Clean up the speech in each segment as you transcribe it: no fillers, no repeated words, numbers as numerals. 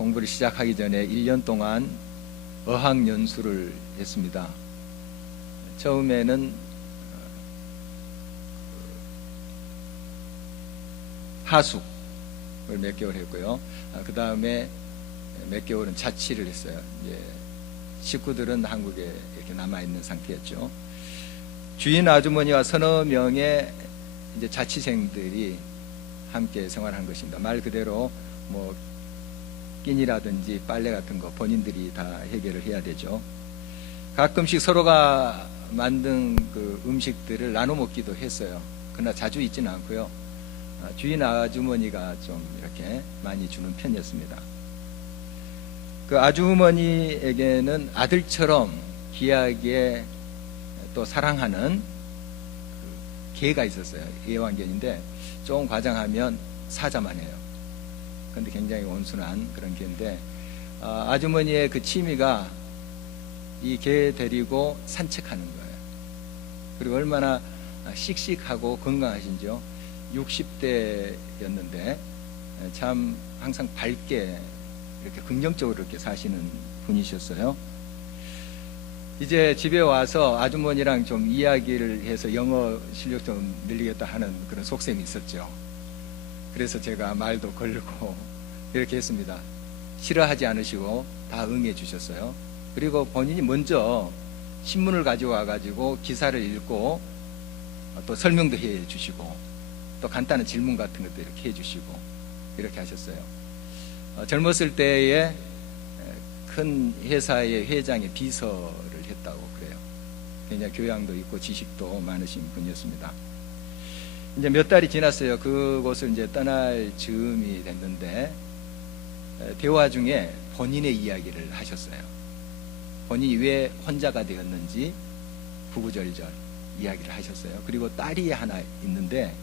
공부를 시작하기 전에 1년 동안 어학연수를 했습니다. 처음에는 하숙을 몇 개월 했고요. 그 다음에 몇 개월은 자취를 했어요. 이제 식구들은 한국에 이렇게 남아있는 상태였죠. 주인 아주머니와 서너 명의 이제 자취생들이 함께 생활한 것입니다. 말 그대로 뭐 끼니라든지 빨래 같은 거 본인들이 다 해결을 해야 되죠. 가끔씩 서로가 만든 그 음식들을 나눠 먹기도 했어요. 그러나 자주 있지는 않고요. 주인 아주머니가 좀 이렇게 많이 주는 편이었습니다. 그 아주머니에게는 아들처럼 귀하게 또 사랑하는 그 개가 있었어요. 애완견인데 조금 과장하면 사자만 해요. 그런데 굉장히 온순한 그런 개인데 아주머니의 그 취미가 이 개 데리고 산책하는 거예요. 그리고 얼마나 씩씩하고 건강하신지요. 60대였는데 참 항상 밝게 이렇게 긍정적으로 이렇게 사시는 분이셨어요. 이제 집에 와서 아주머니랑 좀 이야기를 해서 영어 실력 좀 늘리겠다 하는 그런 속셈이 있었죠. 그래서 제가 말도 걸고 이렇게 했습니다. 싫어하지 않으시고 다 응해 주셨어요. 그리고 본인이 먼저 신문을 가져와 가지고 기사를 읽고 또 설명도 해 주시고 또 간단한 질문 같은 것도 이렇게 해 주시고 이렇게 하셨어요. 젊었을 때에 큰 회사의 회장의 비서를 했다고 그래요. 굉장히 교양도 있고 지식도 많으신 분이었습니다. 이제 몇 달이 지났어요. 그곳을 이제 떠날 즈음이 됐는데 대화 중에 본인의 이야기를 하셨어요. 본인이 왜 혼자가 되었는지 구구절절 이야기를 하셨어요. 그리고 딸이 하나 있는데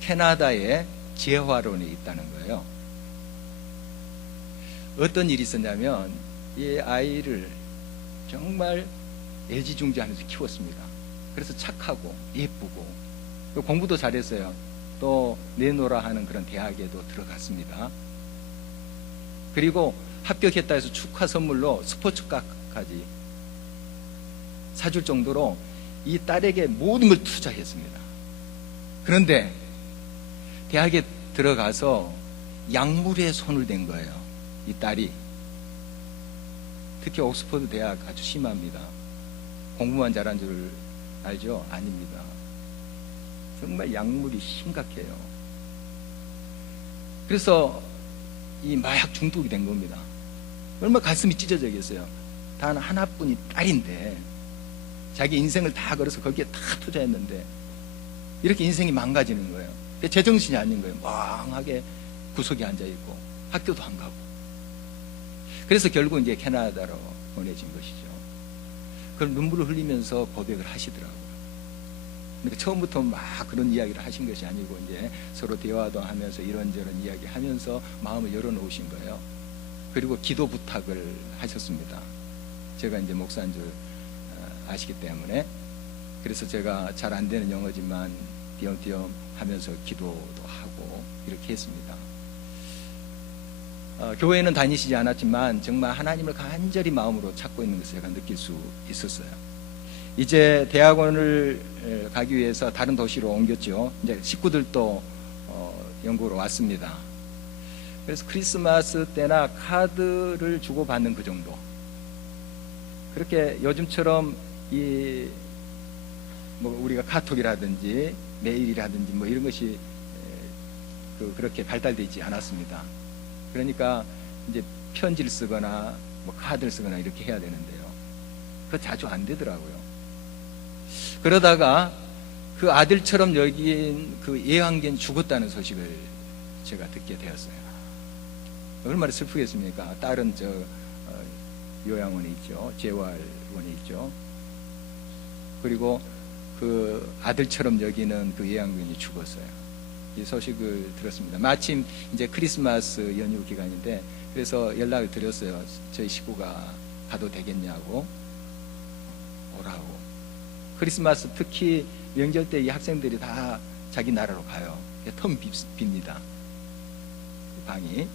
캐나다의 재활원에 있다는 거예요. 어떤 일이 있었냐면 이 아이를 정말 애지중지하면서 키웠습니다. 그래서 착하고 예쁘고 공부도 잘했어요. 또 내노라 하는 그런 대학에도 들어갔습니다. 그리고 합격했다 해서 축하 선물로 스포츠카까지 사줄 정도로 이 딸에게 모든 걸 투자했습니다. 그런데 대학에 들어가서 약물에 손을 댄 거예요. 이 딸이. 특히 옥스퍼드 대학 아주 심합니다. 공부만 잘한 줄 알죠? 아닙니다. 정말 약물이 심각해요. 그래서 이 마약 중독이 된 겁니다. 얼마나 가슴이 찢어지겠어요. 단 하나뿐인 딸인데 자기 인생을 다 걸어서 거기에 다 투자했는데 이렇게 인생이 망가지는 거예요. 제정신이 아닌 거예요. 멍하게 구석에 앉아있고 학교도 안 가고. 그래서 결국 이제 캐나다로 보내진 것이죠. 그걸 눈물을 흘리면서 고백을 하시더라고요. 그러니까 처음부터 막 그런 이야기를 하신 것이 아니고 이제 서로 대화도 하면서 이런저런 이야기 하면서 마음을 열어놓으신 거예요. 그리고 기도 부탁을 하셨습니다. 제가 이제 목사인 줄 아시기 때문에. 그래서 제가 잘 안 되는 영어지만 띄엄띄엄 하면서 기도도 하고 이렇게 했습니다. 교회는 다니시지 않았지만 정말 하나님을 간절히 마음으로 찾고 있는 것을 제가 느낄 수 있었어요. 이제 대학원을 가기 위해서 다른 도시로 옮겼죠. 이제 식구들도 영국으로 왔습니다. 그래서 크리스마스 때나 카드를 주고받는 그 정도. 그렇게 요즘처럼 뭐 우리가 카톡이라든지 메일이라든지 뭐 이런 것이 그렇게 발달되지 않았습니다. 그러니까 이제 편지를 쓰거나 뭐 카드를 쓰거나 이렇게 해야 되는데요. 그거 자주 안 되더라고요. 그러다가 그 아들처럼 여긴 그 애완견이 죽었다는 소식을 제가 듣게 되었어요. 얼마나 슬프겠습니까? 딸은 요양원에 있죠. 재활원에 있죠. 그리고 그 아들처럼 여기는 그 애완견이 죽었어요. 이 소식을 들었습니다. 마침 이제 크리스마스 연휴 기간인데 그래서 연락을 드렸어요. 저희 식구가 가도 되겠냐고 오라고. 크리스마스 특히 명절 때 이 학생들이 다 자기 나라로 가요. 텅 빕니다. 그 방이.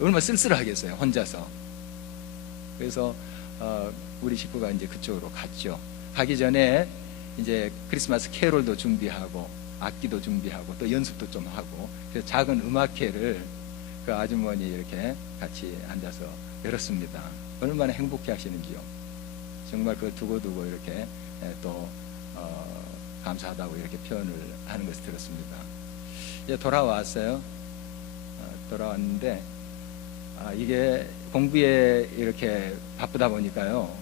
얼마나 쓸쓸하겠어요, 혼자서. 그래서 우리 식구가 이제 그쪽으로 갔죠. 가기 전에 이제 크리스마스 캐롤도 준비하고 악기도 준비하고 또 연습도 좀 하고, 그래서 작은 음악회를 그 아주머니 이렇게 같이 앉아서 열었습니다. 얼마나 행복해 하시는지요. 정말 그 두고두고 이렇게 또 감사하다고 이렇게 표현을 하는 것을 들었습니다. 이제 돌아왔어요. 돌아왔는데 이게 공부에 이렇게 바쁘다 보니까요,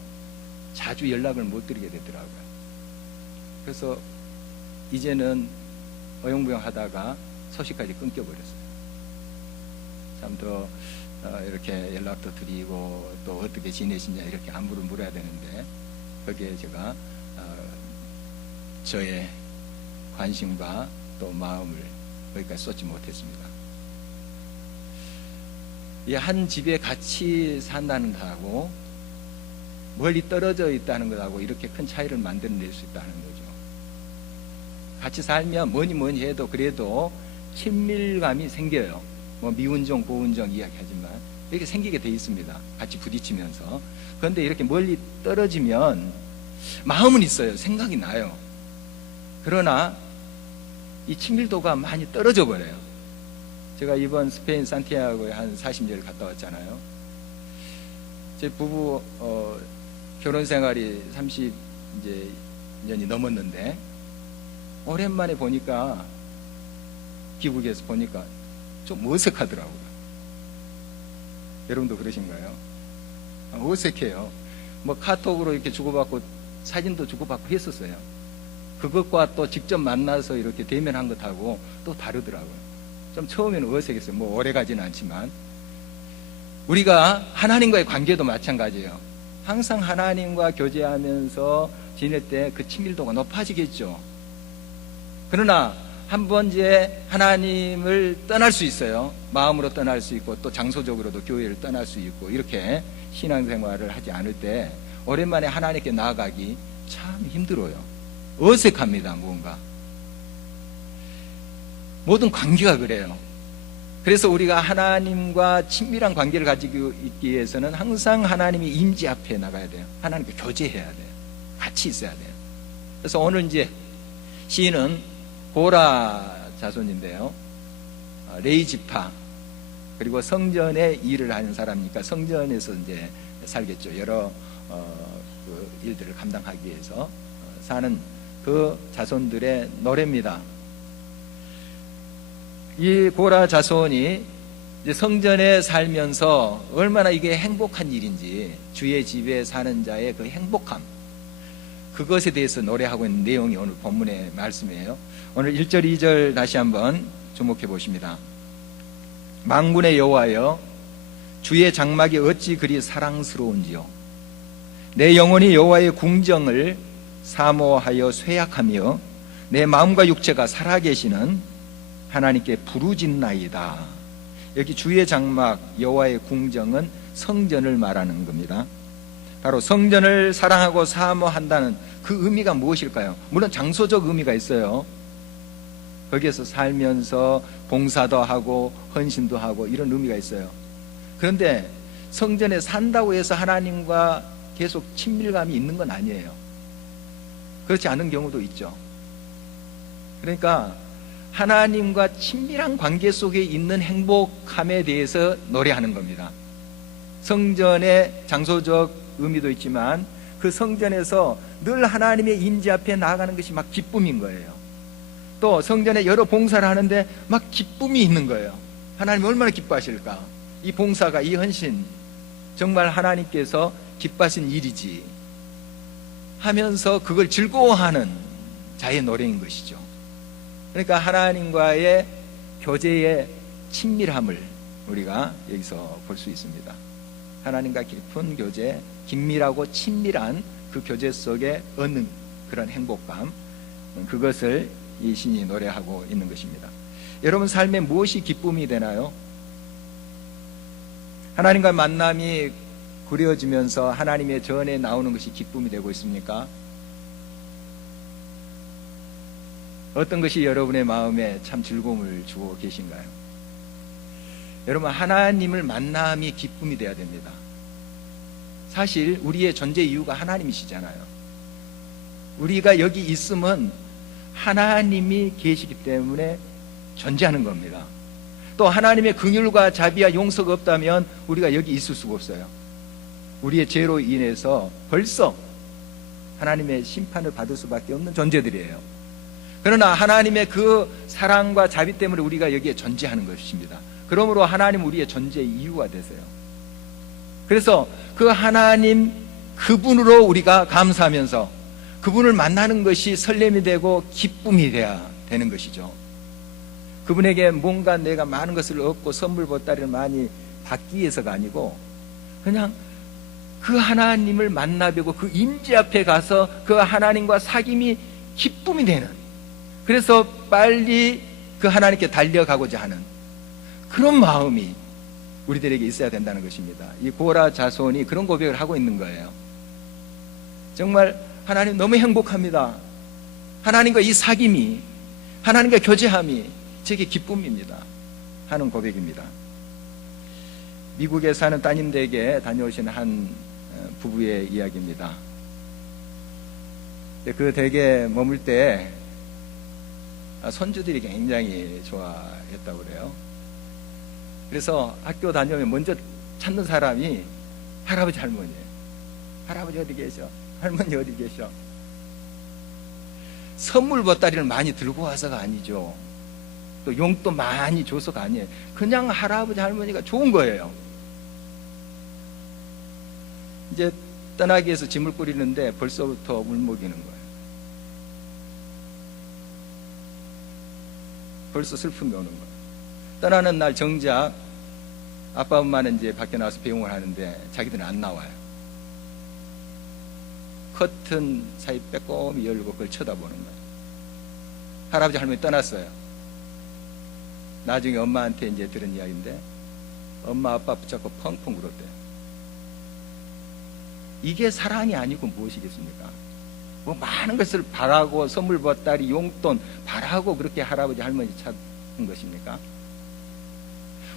자주 연락을 못 드리게 되더라고요. 그래서 이제는 어영부영 하다가 소식까지 끊겨버렸어요. 참 더 이렇게 연락도 드리고 또 어떻게 지내시냐 이렇게 안부를 물어야 되는데, 거기에 제가 저의 관심과 또 마음을 거기까지 쏟지 못했습니다. 이 한 집에 같이 산다는 것하고 멀리 떨어져 있다는 것하고 이렇게 큰 차이를 만들어낼 수 있다는 거죠. 같이 살면 뭐니 해도 그래도 친밀감이 생겨요. 뭐 미운정 고운정 이야기하지만 이렇게 생기게 돼 있습니다. 같이 부딪히면서. 그런데 이렇게 멀리 떨어지면 마음은 있어요. 생각이 나요. 그러나 이 친밀도가 많이 떨어져 버려요. 제가 이번 스페인 산티아고에 한 40일 갔다 왔잖아요. 제 부부 결혼 생활이 30년이 넘었는데 오랜만에 보니까, 귀국에서 보니까 좀 어색하더라고요. 여러분도 그러신가요? 어색해요. 뭐 카톡으로 이렇게 주고받고 사진도 주고받고 했었어요. 그것과 또 직접 만나서 이렇게 대면한 것하고 또 다르더라고요. 좀 처음에는 어색했어요. 뭐 오래 가지는 않지만. 우리가 하나님과의 관계도 마찬가지예요. 항상 하나님과 교제하면서 지낼 때 그 친밀도가 높아지겠죠. 그러나 한 번 이제 하나님을 떠날 수 있어요. 마음으로 떠날 수 있고 또 장소적으로도 교회를 떠날 수 있고, 이렇게 신앙생활을 하지 않을 때 오랜만에 하나님께 나아가기 참 힘들어요. 어색합니다. 뭔가 모든 관계가 그래요. 그래서 우리가 하나님과 친밀한 관계를 가지고 있기 위해서는 항상 하나님의 임재 앞에 나가야 돼요. 하나님과 교제해야 돼요. 같이 있어야 돼요. 그래서 오늘 이제 시인은 고라 자손인데요, 레이지파, 그리고 성전에 일을 하는 사람이니까 성전에서 이제 살겠죠. 여러 그 일들을 감당하기 위해서 사는 그 자손들의 노래입니다. 이 고라 자손이 이제 성전에 살면서 얼마나 이게 행복한 일인지, 주의 집에 사는 자의 그 행복함, 그것에 대해서 노래하고 있는 내용이 오늘 본문의 말씀이에요. 오늘 1절 2절 다시 한번 주목해 보십니다. 만군의 여호와여, 주의 장막이 어찌 그리 사랑스러운지요. 내 영혼이 여호와의 궁정을 사모하여 쇠약하며 내 마음과 육체가 살아계시는 하나님께 부르짖나이다. 여기 주의 장막, 여호와의 궁정은 성전을 말하는 겁니다. 바로 성전을 사랑하고 사모한다는 그 의미가 무엇일까요? 물론 장소적 의미가 있어요. 거기에서 살면서 봉사도 하고 헌신도 하고 이런 의미가 있어요. 그런데 성전에 산다고 해서 하나님과 계속 친밀감이 있는 건 아니에요. 그렇지 않은 경우도 있죠. 그러니까 하나님과 친밀한 관계 속에 있는 행복함에 대해서 노래하는 겁니다. 성전의 장소적 의미도 있지만 그 성전에서 늘 하나님의 임재 앞에 나아가는 것이 막 기쁨인 거예요. 또 성전에 여러 봉사를 하는데 막 기쁨이 있는 거예요. 하나님 얼마나 기뻐하실까? 이 봉사가, 이 헌신 정말 하나님께서 기뻐하신 일이지 하면서 그걸 즐거워하는 자의 노래인 것이죠. 그러니까 하나님과의 교제의 친밀함을 우리가 여기서 볼 수 있습니다. 하나님과 깊은 교제, 긴밀하고 친밀한 그 교제 속에 얻는 그런 행복감, 그것을 이 신이 노래하고 있는 것입니다. 여러분 삶에 무엇이 기쁨이 되나요? 하나님과 만남이 그려지면서 하나님의 전에 나오는 것이 기쁨이 되고 있습니까? 어떤 것이 여러분의 마음에 참 즐거움을 주고 계신가요? 여러분, 하나님을 만남이 기쁨이 되어야 됩니다. 사실 우리의 존재 이유가 하나님이시잖아요. 우리가 여기 있음은 하나님이 계시기 때문에 존재하는 겁니다. 또 하나님의 긍휼과 자비와 용서가 없다면 우리가 여기 있을 수가 없어요. 우리의 죄로 인해서 벌써 하나님의 심판을 받을 수밖에 없는 존재들이에요. 그러나 하나님의 그 사랑과 자비 때문에 우리가 여기에 존재하는 것입니다. 그러므로 하나님 우리의 존재의 이유가 되세요. 그래서 그 하나님 그분으로 우리가 감사하면서 그분을 만나는 것이 설렘이 되고 기쁨이 돼야 되는 것이죠. 그분에게 뭔가 내가 많은 것을 얻고 선물 보따리를 많이 받기 위해서가 아니고 그냥 그 하나님을 만나뵈고 그 임재 앞에 가서 그 하나님과 사귐이 기쁨이 되는, 그래서 빨리 그 하나님께 달려가고자 하는 그런 마음이 우리들에게 있어야 된다는 것입니다. 이 고라 자손이 그런 고백을 하고 있는 거예요. 정말 하나님 너무 행복합니다. 하나님과 이 사귐이, 하나님과 교제함이 제게 기쁨입니다 하는 고백입니다. 미국에 사는 따님댁에 다녀오신 한 부부의 이야기입니다. 그 댁에 머물 때 손주들이 굉장히 좋아했다고 그래요. 그래서 학교 다녀오면 먼저 찾는 사람이 할아버지 할머니예요. 할아버지 어디 계셔? 할머니 어디 계셔? 선물 보따리를 많이 들고 와서가 아니죠. 또 용돈 많이 줘서가 아니에요. 그냥 할아버지 할머니가 좋은 거예요. 이제 떠나기 위해서 짐을 꾸리는데 벌써부터 울먹이는 거예요. 벌써 슬픔이 오는 거예요. 떠나는 날 정작 아빠 엄마는 이제 밖에 나와서 배웅을 하는데 자기들은 안 나와요. 커튼 사이 빼꼼히 열고 그걸 쳐다보는 거예요. 할아버지 할머니 떠났어요. 나중에 엄마한테 이제 들은 이야기인데 엄마 아빠 붙잡고 펑펑 울었대요. 이게 사랑이 아니고 무엇이겠습니까? 뭐 많은 것을 바라고 선물 보따리 용돈 바라고 그렇게 할아버지 할머니 찾는 것입니까?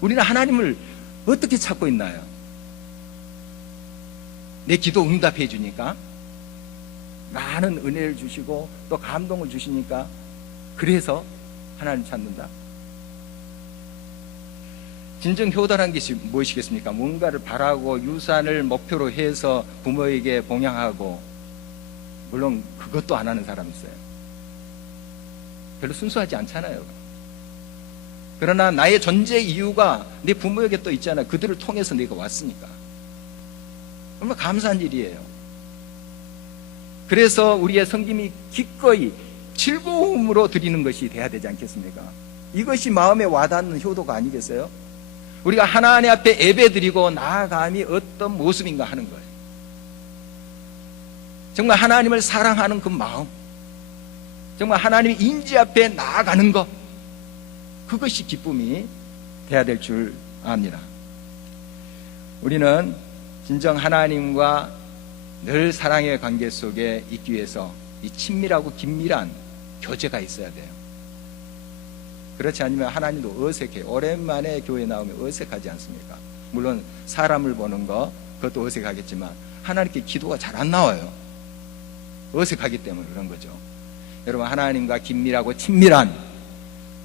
우리는 하나님을 어떻게 찾고 있나요? 내 기도 응답해 주니까, 많은 은혜를 주시고 또 감동을 주시니까 그래서 하나님 찾는다. 진정 효도라는 것이 무엇이겠습니까? 뭔가를 바라고 유산을 목표로 해서 부모에게 봉양하고, 물론 그것도 안 하는 사람이 있어요. 별로 순수하지 않잖아요. 그러나 나의 존재 이유가 내 부모에게 또 있잖아요. 그들을 통해서 내가 왔으니까. 얼마나 감사한 일이에요. 그래서 우리의 섬김이 기꺼이 즐거움으로 드리는 것이 돼야 되지 않겠습니까? 이것이 마음에 와닿는 효도가 아니겠어요? 우리가 하나님 앞에 예배드리고 나아감이 어떤 모습인가 하는 거예요. 정말 하나님을 사랑하는 그 마음, 정말 하나님의 임재 앞에 나아가는 것, 그것이 기쁨이 돼야 될 줄 압니다. 우리는 진정 하나님과 늘 사랑의 관계 속에 있기 위해서 이 친밀하고 긴밀한 교제가 있어야 돼요. 그렇지 않으면 하나님도 어색해요. 오랜만에 교회 나오면 어색하지 않습니까? 물론 사람을 보는 거 그것도 어색하겠지만 하나님께 기도가 잘 안 나와요. 어색하기 때문에 그런 거죠. 여러분, 하나님과 긴밀하고 친밀한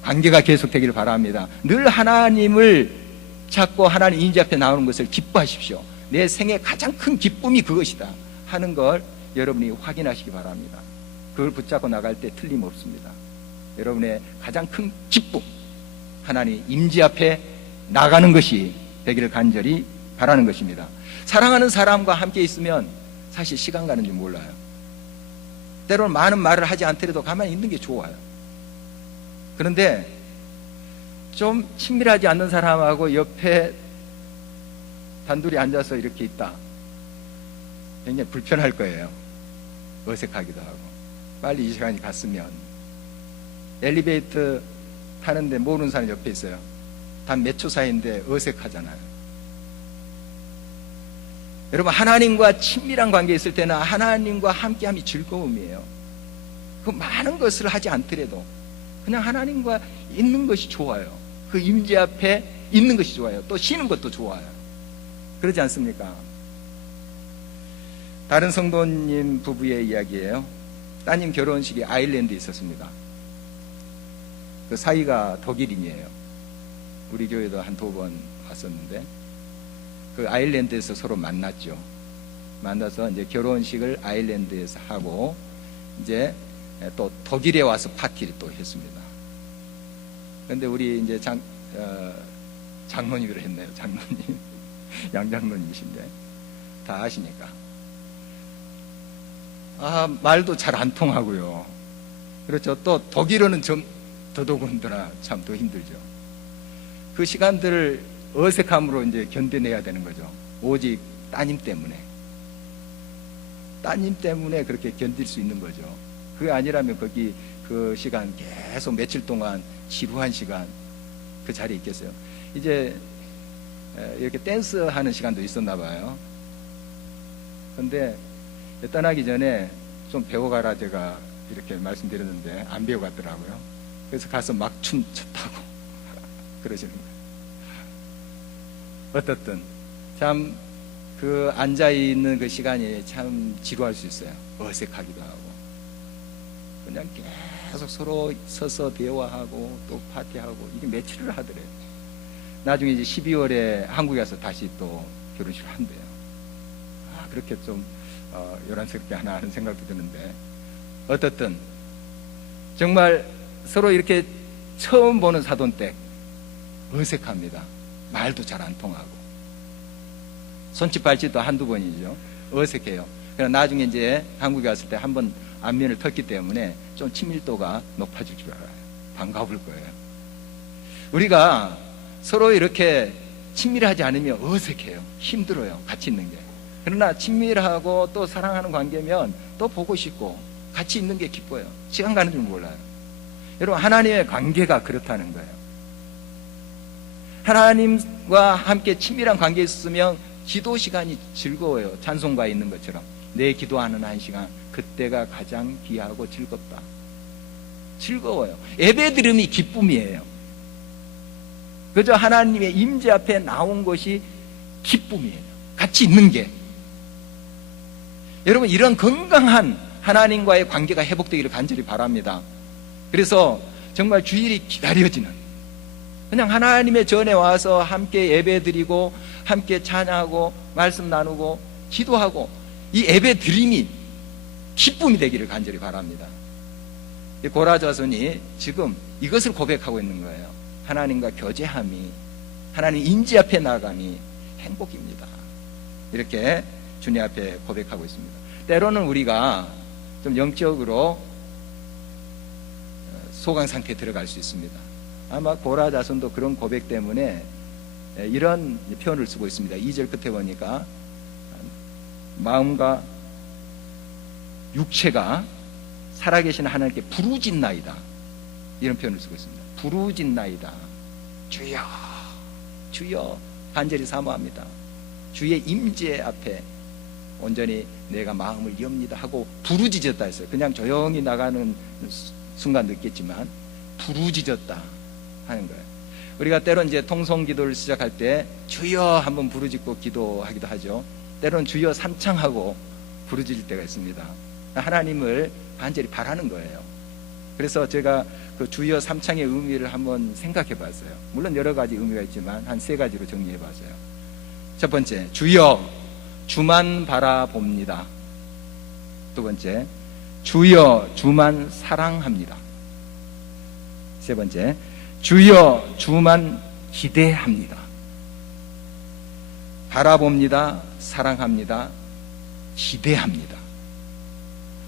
관계가 계속되기를 바랍니다. 늘 하나님을 찾고 하나님 임재 앞에 나오는 것을 기뻐하십시오. 내 생애 가장 큰 기쁨이 그것이다 하는 걸 여러분이 확인하시기 바랍니다. 그걸 붙잡고 나갈 때 틀림없습니다. 여러분의 가장 큰 기쁨, 하나님 임재 앞에 나가는 것이 되기를 간절히 바라는 것입니다. 사랑하는 사람과 함께 있으면 사실 시간 가는 줄 몰라요. 때로는 많은 말을 하지 않더라도 가만히 있는 게 좋아요. 그런데 좀 친밀하지 않는 사람하고 옆에 단둘이 앉아서 이렇게 있다, 굉장히 불편할 거예요. 어색하기도 하고. 빨리 이 시간이 갔으면. 엘리베이터 타는데 모르는 사람이 옆에 있어요. 단 몇 초 사이인데 어색하잖아요. 여러분, 하나님과 친밀한 관계에 있을 때는 하나님과 함께함이 즐거움이에요. 그 많은 것을 하지 않더라도 그냥 하나님과 있는 것이 좋아요. 그 임재 앞에 있는 것이 좋아요. 또 쉬는 것도 좋아요. 그러지 않습니까? 다른 성도님 부부의 이야기예요. 따님 결혼식이 아일랜드에 있었습니다. 그 사이가 독일인이에요. 우리 교회도 한 2번 왔었는데 그 아일랜드에서 서로 만났죠. 만나서 이제 결혼식을 아일랜드에서 하고 이제 또 독일에 와서 파티를 또 했습니다. 그런데 우리 이제 장로님이라 했네요. 장로님. 양장로님이신데 다 아시니까. 말도 잘 안 통하고요. 그렇죠. 또 독일어는 좀 더더군다나 참 더 힘들죠. 그 시간들을 어색함으로 이제 견뎌내야 되는 거죠. 오직 따님 때문에. 따님 때문에 그렇게 견딜 수 있는 거죠. 그게 아니라면 거기 그 시간 계속 며칠 동안 지루한 시간 그 자리에 있겠어요. 이제 이렇게 댄스 하는 시간도 있었나 봐요. 근데 떠나기 전에 좀 배워가라 제가 이렇게 말씀드렸는데 안 배워갔더라고요. 그래서 가서 막 춤 췄다고 그러시는 거예요. 어떻든 참 그 앉아있는 그 시간이 참 지루할 수 있어요. 어색하기도 하고 그냥 계속 서로 서서 대화하고 또 파티하고 이게 며칠을 하더래요. 나중에 이제 12월에 한국에 와서 다시 또 결혼식을 한대요. 그렇게 좀 요란스럽게 하나 하는 생각도 드는데 어떻든 정말 서로 이렇게 처음 보는 사돈댁 어색합니다. 말도 잘 안 통하고 손짓 발짓도 한두 번이죠. 어색해요. 그러나 나중에 이제 한국에 왔을 때 한번 안면을 텄기 때문에 좀 친밀도가 높아질 줄 알아요. 반가울 거예요. 우리가 서로 이렇게 친밀하지 않으면 어색해요. 힘들어요. 같이 있는 게. 그러나 친밀하고 또 사랑하는 관계면 또 보고 싶고 같이 있는 게 기뻐요. 시간 가는 줄 몰라요. 여러분, 하나님의 관계가 그렇다는 거예요. 하나님과 함께 친밀한 관계에 있으면 기도 시간이 즐거워요. 찬송가에 있는 것처럼 내 기도하는 한 시간 그때가 가장 귀하고 즐겁다. 즐거워요. 예배 드림이 기쁨이에요. 그저 하나님의 임재 앞에 나온 것이 기쁨이에요. 같이 있는 게. 여러분, 이런 건강한 하나님과의 관계가 회복되기를 간절히 바랍니다. 그래서 정말 주일이 기다려지는, 그냥 하나님의 전에 와서 함께 예배드리고 함께 찬양하고 말씀 나누고 기도하고 이 예배 드림이 기쁨이 되기를 간절히 바랍니다. 고라 자손이 지금 이것을 고백하고 있는 거예요. 하나님과 교제함이, 하나님 인지 앞에 나감이 행복입니다. 이렇게 주님 앞에 고백하고 있습니다. 때로는 우리가 좀 영적으로 소강 상태에 들어갈 수 있습니다. 아마 고라 자손도 그런 고백 때문에 이런 표현을 쓰고 있습니다. 2절 끝에 보니까 마음과 육체가 살아계신 하나님께 부르짖나이다, 이런 표현을 쓰고 있습니다. 부르짖나이다. 주여, 주여, 간절히 사모합니다. 주의 임재 앞에 온전히 내가 마음을 엽니다 하고 부르짖었다 했어요. 그냥 조용히 나가는 순간도 있겠지만 부르짖었다 하는 거예요. 우리가 때론 이제 통성 기도를 시작할 때 주여 한번 부르짖고 기도하기도 하죠. 때론 주여 삼창하고 부르짖을 때가 있습니다. 하나님을 간절히 바라는 거예요. 그래서 제가 그 주여 삼창의 의미를 한번 생각해 봤어요. 물론 여러 가지 의미가 있지만 한 3가지로 정리해 봤어요. 첫 번째, 주여 주만 바라봅니다. 두 번째, 주여 주만 사랑합니다. 세 번째, 주여 주만 기대합니다. 바라봅니다, 사랑합니다, 기대합니다.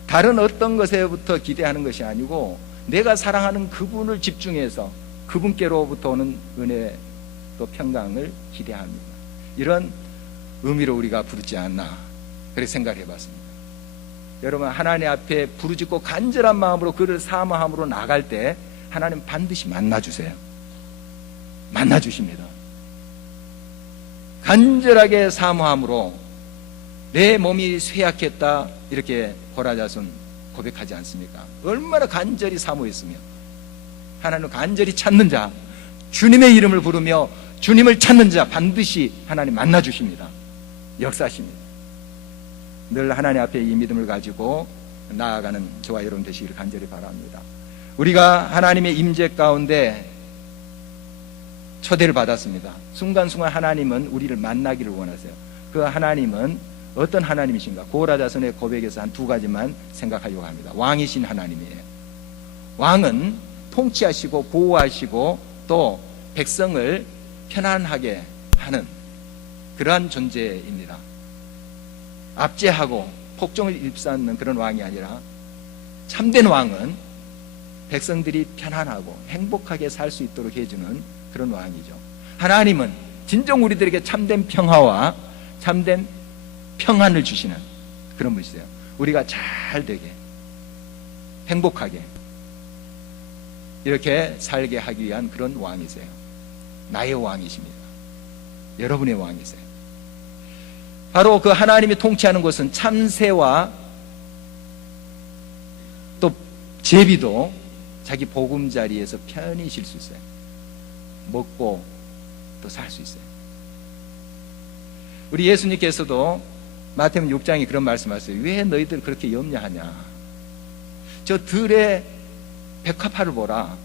다른 어떤 것에부터 기대하는 것이 아니고 내가 사랑하는 그분을 집중해서 그분께로부터 오는 은혜 또 평강을 기대합니다. 이런 의미로 우리가 부르지 않나, 그렇게 생각을 해봤습니다. 여러분, 하나님 앞에 부르짖고 간절한 마음으로 그를 사모함으로 나갈 때 하나님 반드시 만나주세요. 만나주십니다. 간절하게 사모함으로 내 몸이 쇠약했다, 이렇게 고라자손 고백하지 않습니까? 얼마나 간절히 사모했으며 하나님을 간절히 찾는 자, 주님의 이름을 부르며 주님을 찾는 자 반드시 하나님 만나주십니다. 역사하십니다. 늘 하나님 앞에 이 믿음을 가지고 나아가는 저와 여러분 되시기를 간절히 바랍니다. 우리가 하나님의 임재 가운데 초대를 받았습니다. 순간순간 하나님은 우리를 만나기를 원하세요. 그 하나님은 어떤 하나님이신가? 고라자손의 고백에서 한 두 가지만 생각하려고 합니다. 왕이신 하나님이에요. 왕은 통치하시고 보호하시고 또 백성을 편안하게 하는 그러한 존재입니다. 압제하고 폭정을 일삼는 그런 왕이 아니라 참된 왕은 백성들이 편안하고 행복하게 살 수 있도록 해주는 그런 왕이죠. 하나님은 진정 우리들에게 참된 평화와 참된 평안을 주시는 그런 분이세요. 우리가 잘 되게 행복하게 이렇게 살게 하기 위한 그런 왕이세요. 나의 왕이십니다. 여러분의 왕이세요. 바로 그 하나님이 통치하는 곳은 참새와 또 제비도 자기 보금자리에서 편히 쉴 수 있어요. 먹고 또 살 수 있어요. 우리 예수님께서도 마태복음 6장에 그런 말씀하세요. 왜 너희들 그렇게 염려하냐? 저 들의 백합화를 보라.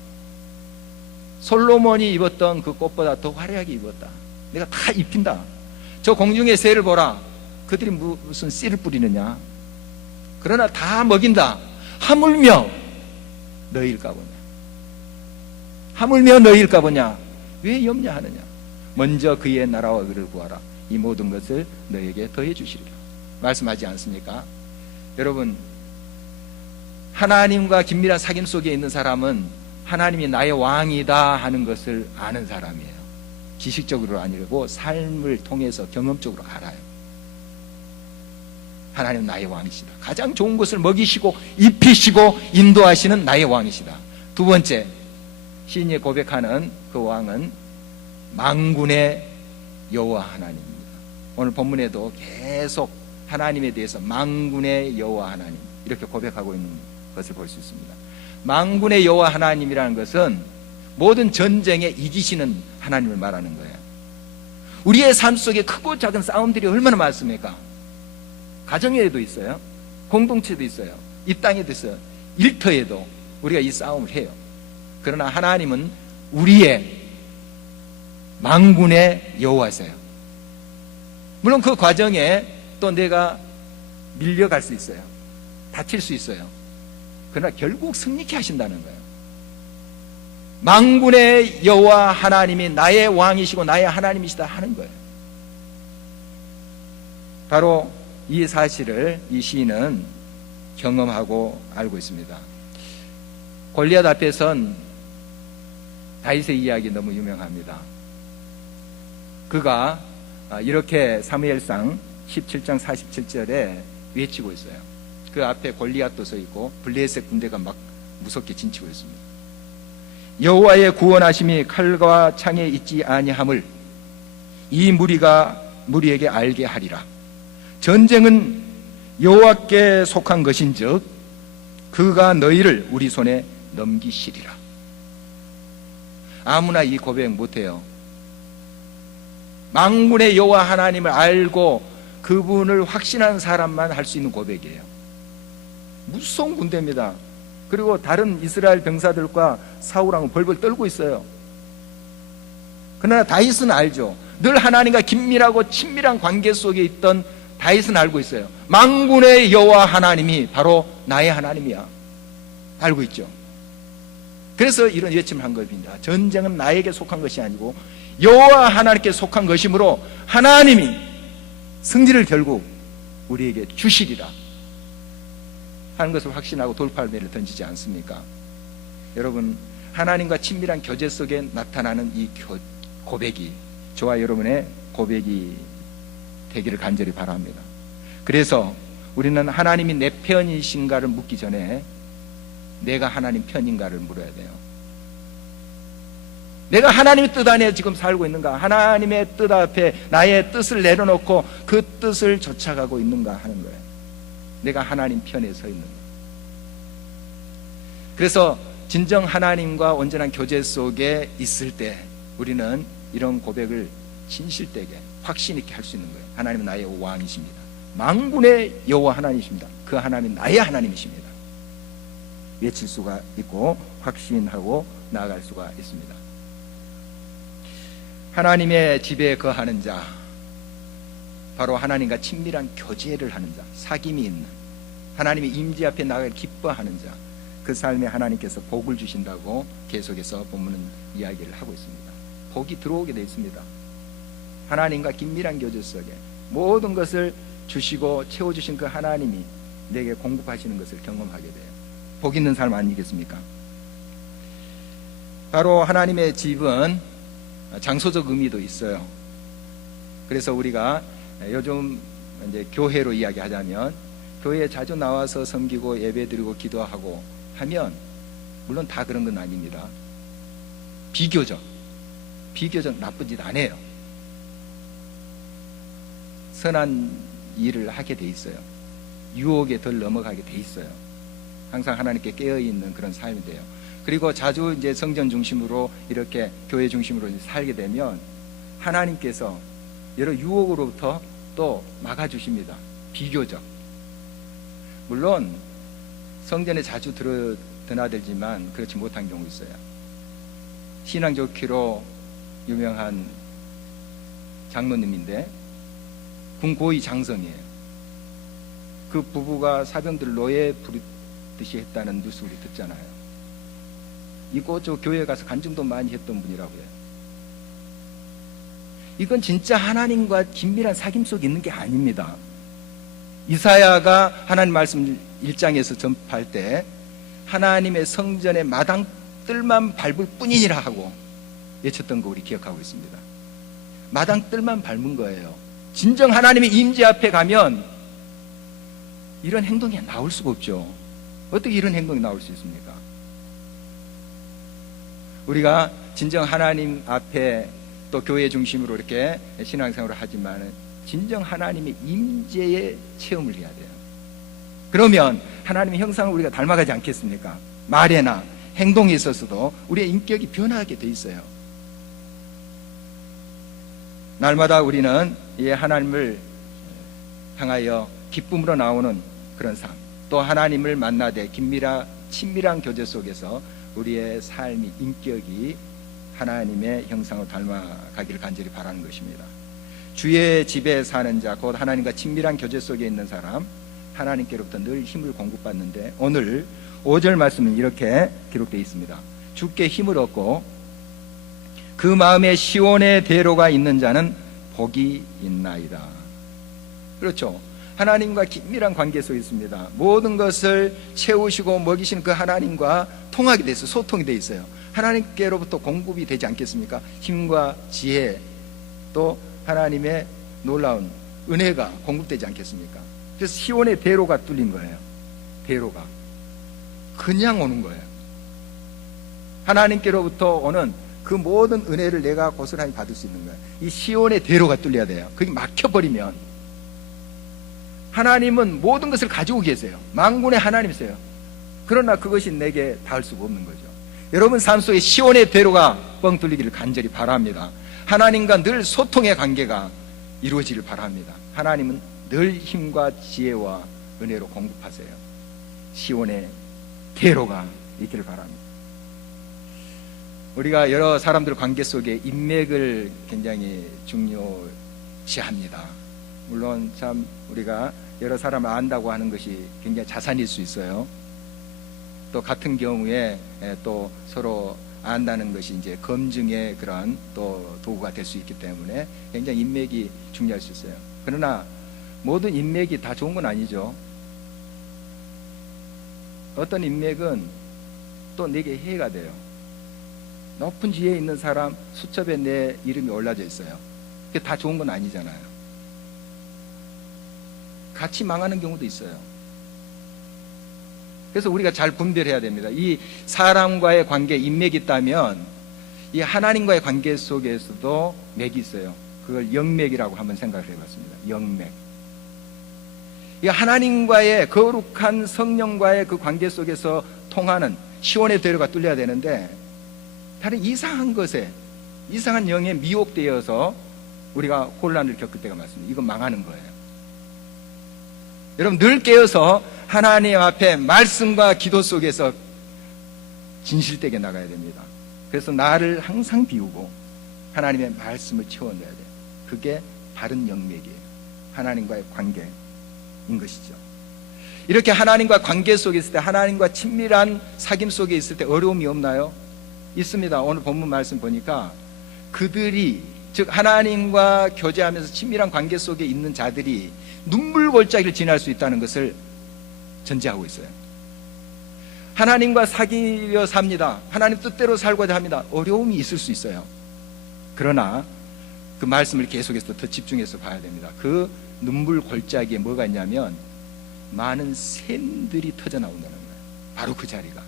솔로몬이 입었던 그 꽃보다 더 화려하게 입었다. 내가 다 입힌다. 저 공중의 새를 보라. 그들이 무슨 씨를 뿌리느냐? 그러나 다 먹인다. 하물며 너희일까 보냐? 하물며 너희일까 보냐? 왜 염려하느냐? 먼저 그의 나라와 의를 구하라. 이 모든 것을 너희에게 더해 주시리라. 말씀하지 않습니까? 여러분, 하나님과 긴밀한 사귐 속에 있는 사람은 하나님이 나의 왕이다 하는 것을 아는 사람이에요. 지식적으로 아니고 삶을 통해서 경험적으로 알아요. 하나님은 나의 왕이시다. 가장 좋은 것을 먹이시고 입히시고 인도하시는 나의 왕이시다. 두 번째, 시인이 고백하는 그 왕은 만군의 여호와 하나님입니다. 오늘 본문에도 계속 하나님에 대해서 만군의 여호와 하나님 이렇게 고백하고 있는 것을 볼 수 있습니다. 만군의 여호와 하나님이라는 것은 모든 전쟁에 이기시는 하나님을 말하는 거예요. 우리의 삶 속에 크고 작은 싸움들이 얼마나 많습니까? 가정에도 있어요. 공동체도 있어요. 이 땅에도 있어요. 일터에도 우리가 이 싸움을 해요. 그러나 하나님은 우리의 만군의 여호와세요. 물론 그 과정에 또 내가 밀려갈 수 있어요. 다칠 수 있어요. 그러나 결국 승리케 하신다는 거예요. 만군의 여호와 하나님이 나의 왕이시고 나의 하나님이시다 하는 거예요. 바로 이 사실을 이 시인은 경험하고 알고 있습니다. 골리앗 앞에선 다윗의 이야기 너무 유명합니다. 그가 이렇게 사무엘상 17장 47절에 외치고 있어요. 그 앞에 골리앗도 서 있고 블레셋 군대가 막 무섭게 진치고 있습니다. 여호와의 구원하심이 칼과 창에 있지 아니함을 이 무리에게 알게 하리라. 전쟁은 여호와께 속한 것인즉 그가 너희를 우리 손에 넘기시리라. 아무나 이 고백 못해요. 만군의 여호와 하나님을 알고 그분을 확신하는 사람만 할 수 있는 고백이에요. 무서운 군대입니다. 그리고 다른 이스라엘 병사들과 사울왕은 벌벌 떨고 있어요. 그러나 다윗은 알죠. 늘 하나님과 긴밀하고 친밀한 관계 속에 있던 다윗은 알고 있어요. 만군의 여호와 하나님이 바로 나의 하나님이야. 알고 있죠. 그래서 이런 외침을 한 겁니다. 전쟁은 나에게 속한 것이 아니고 여호와 하나님께 속한 것이므로 하나님이 승리를 결국 우리에게 주시리라 하는 것을 확신하고 돌팔매를 던지지 않습니까? 여러분, 하나님과 친밀한 교제 속에 나타나는 이 고백이 저와 여러분의 고백이 되기를 간절히 바랍니다. 그래서 우리는 하나님이 내 편이신가를 묻기 전에 내가 하나님 편인가를 물어야 돼요. 내가 하나님의 뜻 안에 지금 살고 있는가? 하나님의 뜻 앞에 나의 뜻을 내려놓고 그 뜻을 쫓아가고 있는가 하는 거예요. 내가 하나님 편에 서 있는가? 그래서 진정 하나님과 온전한 교제 속에 있을 때 우리는 이런 고백을 진실되게 확신 있게 할 수 있는 거예요. 하나님은 나의 왕이십니다. 만군의 여호와 하나님이십니다. 그 하나님은 나의 하나님이십니다. 외칠 수가 있고 확신하고 나아갈 수가 있습니다. 하나님의 집에 거하는 자, 바로 하나님과 친밀한 교제를 하는 자, 사귐이 있는, 하나님의 임재 앞에 나아갈 기뻐하는 자, 그 삶에 하나님께서 복을 주신다고 계속해서 본문은 이야기를 하고 있습니다. 복이 들어오게 되어 있습니다. 하나님과 긴밀한 교제 속에 모든 것을 주시고 채워주신 그 하나님이 내게 공급하시는 것을 경험하게 돼요. 복 있는 삶 아니겠습니까? 바로 하나님의 집은 장소적 의미도 있어요. 그래서 우리가 요즘 이제 교회로 이야기하자면 교회에 자주 나와서 섬기고 예배드리고 기도하고 하면 물론 다 그런 건 아닙니다. 비교적 나쁜 짓 안 해요. 선한 일을 하게 돼 있어요. 유혹에 덜 넘어가게 돼 있어요. 항상 하나님께 깨어있는 그런 삶이 돼요. 그리고 자주 이제 성전 중심으로 이렇게 교회 중심으로 살게 되면 하나님께서 여러 유혹으로부터 또 막아주십니다. 비교적. 물론 성전에 자주 드나들지만 그렇지 못한 경우 있어요. 신앙 좋기로 유명한 장로님인데 군 고위 장성이에요. 그 부부가 사병들 노예 부르듯이 했다는 뉴스 우리 듣잖아요. 이곳저곳 교회 가서 간증도 많이 했던 분이라고요. 이건 진짜 하나님과 긴밀한 사귐 속에 있는 게 아닙니다. 이사야가 하나님 말씀 1장에서 전파할 때 하나님의 성전의 마당뜰만 밟을 뿐이니라 하고 외쳤던 거 우리 기억하고 있습니다. 마당뜰만 밟은 거예요. 진정 하나님의 임재 앞에 가면 이런 행동이 나올 수가 없죠. 어떻게 이런 행동이 나올 수 있습니까? 우리가 진정 하나님 앞에 또 교회 중심으로 이렇게 신앙생활을 하지만 진정 하나님의 임재의 체험을 해야 돼요. 그러면 하나님의 형상을 우리가 닮아가지 않겠습니까? 말에나 행동에 있어서도 우리의 인격이 변하게 돼 있어요. 날마다 우리는 이 하나님을 향하여 기쁨으로 나오는 그런 삶, 또 하나님을 만나되 친밀한 교제 속에서 우리의 삶이, 인격이 하나님의 형상으로 닮아가기를 간절히 바라는 것입니다. 주의 집에 사는 자, 곧 하나님과 친밀한 교제 속에 있는 사람, 하나님께로부터 늘 힘을 공급받는데 오늘 5절 말씀은 이렇게 기록되어 있습니다. 주께 힘을 얻고 그 마음에 시온의 대로가 있는 자는 복이 있나이다. 그렇죠. 하나님과 긴밀한 관계 속에 있습니다. 모든 것을 채우시고 먹이시는 그 하나님과 통하게 돼 있어요. 소통이 돼 있어요. 하나님께로부터 공급이 되지 않겠습니까? 힘과 지혜, 또 하나님의 놀라운 은혜가 공급되지 않겠습니까? 그래서 시온의 대로가 뚫린 거예요. 대로가 그냥 오는 거예요. 하나님께로부터 오는 그 모든 은혜를 내가 고스란히 받을 수 있는 거예요. 이 시온의 대로가 뚫려야 돼요. 그게 막혀버리면 하나님은 모든 것을 가지고 계세요. 만군의 하나님이세요. 그러나 그것이 내게 닿을 수가 없는 거죠. 여러분 삶 속에 시온의 대로가 뻥 뚫리기를 간절히 바랍니다. 하나님과 늘 소통의 관계가 이루어지길 바랍니다. 하나님은 늘 힘과 지혜와 은혜로 공급하세요. 시온의 대로가 있기를 바랍니다. 우리가 여러 사람들 관계 속에 인맥을 굉장히 중요시합니다. 물론 참 우리가 여러 사람을 안다고 하는 것이 굉장히 자산일 수 있어요. 또 같은 경우에 또 서로 안다는 것이 이제 검증의 그런 또 도구가 될 수 있기 때문에 굉장히 인맥이 중요할 수 있어요. 그러나 모든 인맥이 다 좋은 건 아니죠. 어떤 인맥은 또 내게 해가 돼요. 높은 지혜에 있는 사람 수첩에 내 이름이 올라져 있어요. 그게 다 좋은 건 아니잖아요. 같이 망하는 경우도 있어요. 그래서 우리가 잘 분별해야 됩니다. 이 사람과의 관계, 인맥이 있다면 이 하나님과의 관계 속에서도 맥이 있어요. 그걸 영맥이라고 한번 생각을 해봤습니다. 영맥. 이 하나님과의 거룩한 성령과의 그 관계 속에서 통하는 시온의 대로가 뚫려야 되는데 다른 이상한 것에 이상한 영에 미혹되어서 우리가 혼란을 겪을 때가 많습니다. 이건 망하는 거예요. 여러분 늘 깨어서 하나님 앞에 말씀과 기도 속에서 진실되게 나가야 됩니다. 그래서 나를 항상 비우고 하나님의 말씀을 채워내야 돼요. 그게 바른 영맥이에요. 하나님과의 관계인 것이죠. 이렇게 하나님과 관계 속에 있을 때, 하나님과 친밀한 사귐 속에 있을 때 어려움이 없나요? 있습니다. 오늘 본문 말씀 보니까 그들이, 즉 하나님과 교제하면서 친밀한 관계 속에 있는 자들이 눈물 골짜기를 지날 수 있다는 것을 전제하고 있어요. 하나님과 사귀어 삽니다. 하나님 뜻대로 살고자 합니다. 어려움이 있을 수 있어요. 그러나 그 말씀을 계속해서 더 집중해서 봐야 됩니다. 그 눈물 골짜기에 뭐가 있냐면 많은 샘들이 터져 나온다는 거예요. 바로 그 자리가.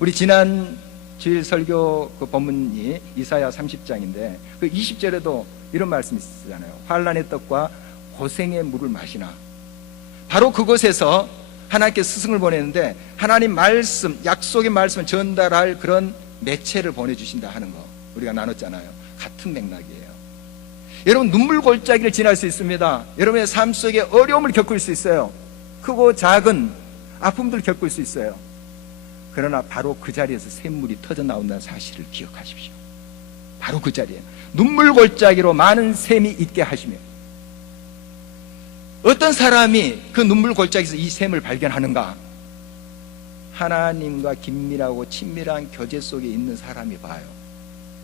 우리 지난 주일 설교 그 본문이 이사야 30장인데 그 20절에도 이런 말씀이 있잖아요. 환난의 떡과 고생의 물을 마시나. 바로 그곳에서 하나님께 스승을 보내는데 하나님 말씀, 약속의 말씀을 전달할 그런 매체를 보내주신다 하는 거 우리가 나눴잖아요. 같은 맥락이에요. 여러분 눈물 골짜기를 지날 수 있습니다. 여러분의 삶 속에 어려움을 겪을 수 있어요. 크고 작은 아픔들 겪을 수 있어요. 그러나 바로 그 자리에서 샘물이 터져 나온다는 사실을 기억하십시오. 바로 그 자리에 눈물 골짜기로 많은 샘이 있게 하시며, 어떤 사람이 그 눈물 골짜기에서 이 샘을 발견하는가? 하나님과 긴밀하고 친밀한 교제 속에 있는 사람이 봐요.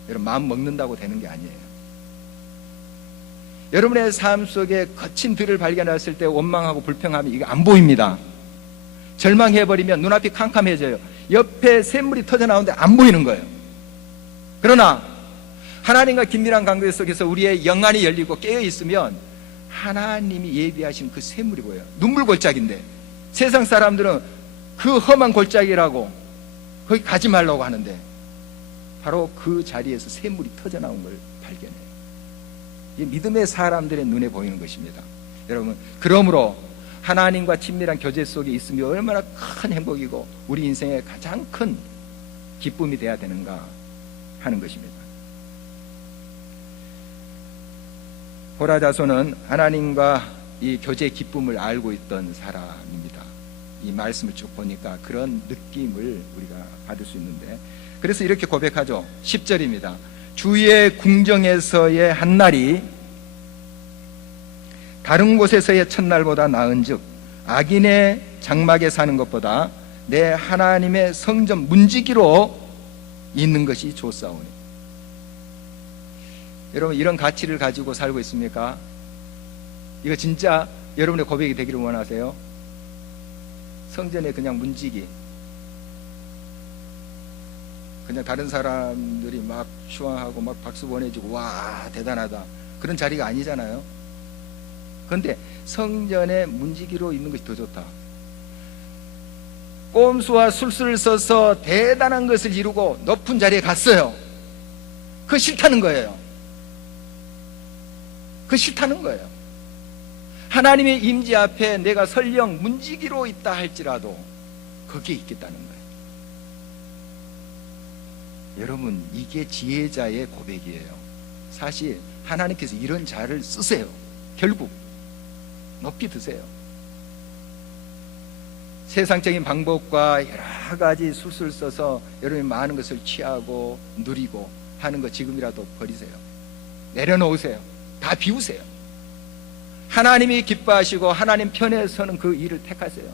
여러분 마음 먹는다고 되는 게 아니에요. 여러분의 삶 속에 거친 들을 발견했을 때 원망하고 불평하면 이게 안 보입니다. 절망해버리면 눈앞이 캄캄해져요. 옆에 샘물이 터져 나오는데 안 보이는 거예요. 그러나 하나님과 긴밀한 관계 속에서 우리의 영안이 열리고 깨어있으면 하나님이 예비하신 그 샘물이 보여요. 눈물 골짜기인데 세상 사람들은 그 험한 골짜기라고 거기 가지 말라고 하는데 바로 그 자리에서 샘물이 터져 나온 걸 발견해요. 이게 믿음의 사람들의 눈에 보이는 것입니다. 여러분, 그러므로 하나님과 친밀한 교제 속에 있으면 얼마나 큰 행복이고 우리 인생의 가장 큰 기쁨이 되어야 되는가 하는 것입니다. 고라 자손은 하나님과 이 교제의 기쁨을 알고 있던 사람입니다. 이 말씀을 쭉 보니까 그런 느낌을 우리가 받을 수 있는데, 그래서 이렇게 고백하죠. 10절입니다. 주의 궁정에서의 한 날이 다른 곳에서의 첫날보다 나은즉 악인의 장막에 사는 것보다 내 하나님의 성전 문지기로 있는 것이 좋사오니. 여러분 이런 가치를 가지고 살고 있습니까? 이거 진짜 여러분의 고백이 되기를 원하세요? 성전에 그냥 문지기, 그냥 다른 사람들이 막 추앙하고 막 박수 보내주고 와 대단하다 그런 자리가 아니잖아요. 그런데 성전에 문지기로 있는 것이 더 좋다. 꼼수와 술수를 써서 대단한 것을 이루고 높은 자리에 갔어요. 그거 싫다는 거예요. 그거 싫다는 거예요. 하나님의 임재 앞에 내가 설령 문지기로 있다 할지라도 거기에 있겠다는 거예요. 여러분 이게 지혜자의 고백이에요. 사실 하나님께서 이런 자를 쓰세요. 결국 높이 드세요. 세상적인 방법과 여러 가지 술수를 써서 여러분이 많은 것을 취하고 누리고 하는 거 지금이라도 버리세요. 내려놓으세요. 다 비우세요. 하나님이 기뻐하시고 하나님 편에 서는 그 일을 택하세요.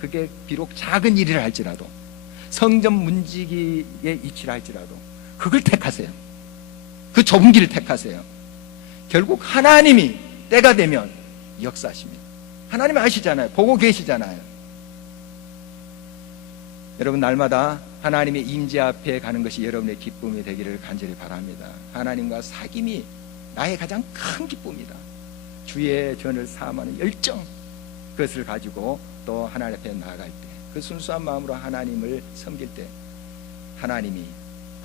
그게 비록 작은 일이라 할지라도, 성전 문지기에 있지라 할지라도 그걸 택하세요. 그 좁은 길을 택하세요. 결국 하나님이 때가 되면 역사하십니다. 하나님 아시잖아요. 보고 계시잖아요. 여러분 날마다 하나님의 임재 앞에 가는 것이 여러분의 기쁨이 되기를 간절히 바랍니다. 하나님과 사귐이 나의 가장 큰 기쁨이다. 주의 전을 사모하는 열정, 그것을 가지고 또 하나님 앞에 나아갈 때, 그 순수한 마음으로 하나님을 섬길 때 하나님이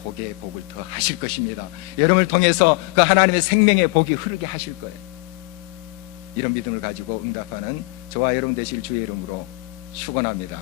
복의 복을 더 하실 것입니다. 여러분을 통해서 그 하나님의 생명의 복이 흐르게 하실 거예요. 이런 믿음을 가지고 응답하는 저와 여러분 되실 주의 이름으로 축원합니다.